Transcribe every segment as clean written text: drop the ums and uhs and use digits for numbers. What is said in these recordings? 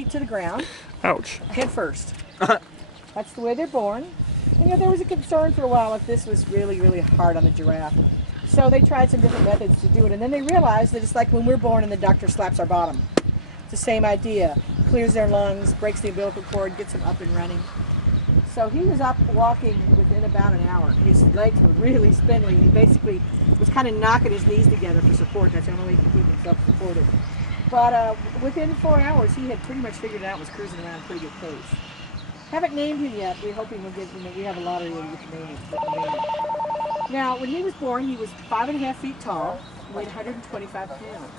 feet to the ground. Ouch. Head first. That's the way they're born. And there was a concern for a while if this was really, really hard on the giraffe. So they tried some different methods to do it, and then they realized that it's like when we're born and the doctor slaps our bottom. It's the same idea. Clears their lungs, breaks the umbilical cord, gets them up and running. So he was up walking within about an hour. His legs were really spindly. He basically was kind of knocking his knees together for support. That's the only way he could keep himself supported. But within 4 hours, he had pretty much figured it out and was cruising around at a pretty good pace. Haven't named him yet. We're hoping we'll get, we have a lottery where we get to name him. Now, when he was born, he was 5.5 feet tall, weighed 125 pounds.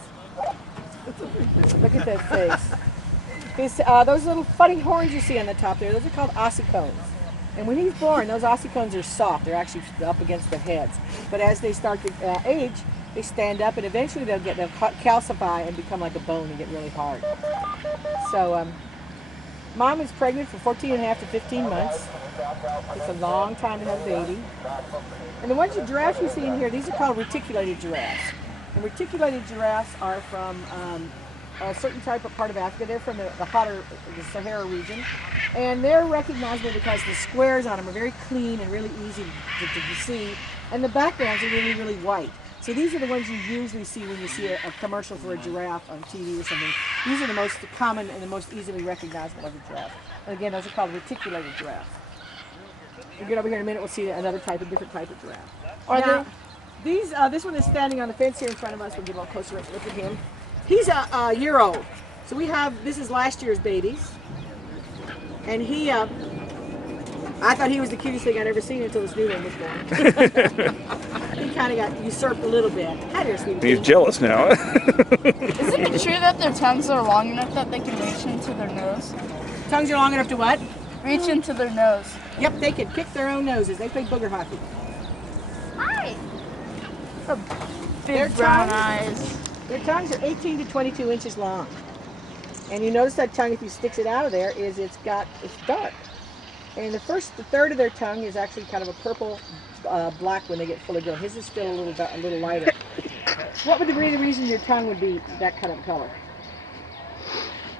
Look at that face. Those little funny horns you see on the top there, those are called ossicones. And when he's born, those ossicones are soft. They're actually up against their heads. But as they start to age, they stand up, and eventually they'll calcify and become like a bone and get really hard. So, Mom is pregnant for 14.5 to 15 months. It's a long time to have a baby. And the ones giraffes you see in here, these are called reticulated giraffes. And reticulated giraffes are from a certain type of part of Africa. They're from the hotter, the Sahara region. And they're recognizable because the squares on them are very clean and really easy to see. And the backgrounds are really, really white. So these are the ones you usually see when you see a commercial for a giraffe on TV or something. These are the most common and the most easily recognizable of the giraffe. And again, those are called reticulated giraffes. We'll get over here in a minute, we'll see another type, a different type of giraffe. This one is standing on the fence here in front of us. We'll get a little closer look at him. He's a year old. So this is last year's babies. And I thought he was the cutest thing I'd ever seen until this new one was born. He kind of got usurped a little bit. Hi there, sweetie. He's jealous now. Isn't it true that their tongues are long enough that they can reach into their nose? Tongues are long enough to what? Reach into their nose. Yep, they can kick their own noses. They play booger hockey. Hi. Big brown eyes. Their tongues are 18 to 22 inches long. And you notice that tongue, if you sticks it out of there, it's dark. And the third of their tongue is actually kind of a purple black when they get fully grown. His is still a little lighter. What would be the reason your tongue would be that kind of color?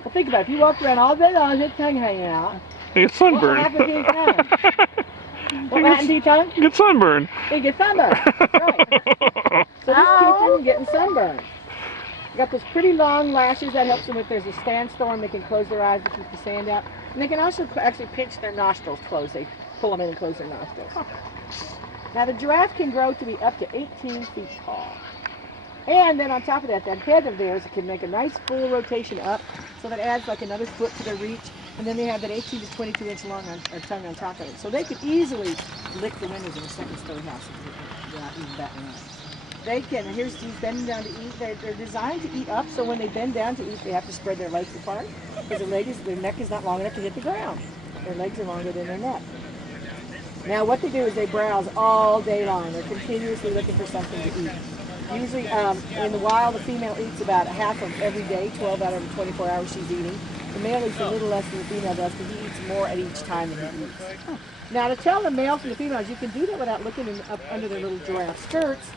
Well, think about it. If you walk around all day long, your tongue hanging out. You get sunburn. What happened to your tongue? What happened to your tongue? You get sunburn. You get sunburn. Right. So this keeps them from getting sunburned. They got those pretty long lashes that helps them if there's a sandstorm. They can close their eyes to keep the sand out. And they can also actually pinch their nostrils closed. They pull them in and close their nostrils. Now the giraffe can grow to be up to 18 feet tall. And then on top of that head of theirs can make a nice full rotation up, so that adds like another foot to their reach. And then they have that 18 to 22 inch long tongue on top of it. So they could easily lick the windows in a second-story house without even batting an eye. They can, and he's bending down to eat. They're designed to eat up, so when they bend down to eat, they have to spread their legs apart because their neck is not long enough to hit the ground. Their legs are longer than their neck. Now what they do is they browse all day long. They're continuously looking for something to eat. Usually in the wild, the female eats about half of every day, 12 out of 24 hours she's eating. The male eats a little less than the female does because he eats more at each time than he eats. Now to tell the male from the females, you can do that without looking up under their little giraffe skirts.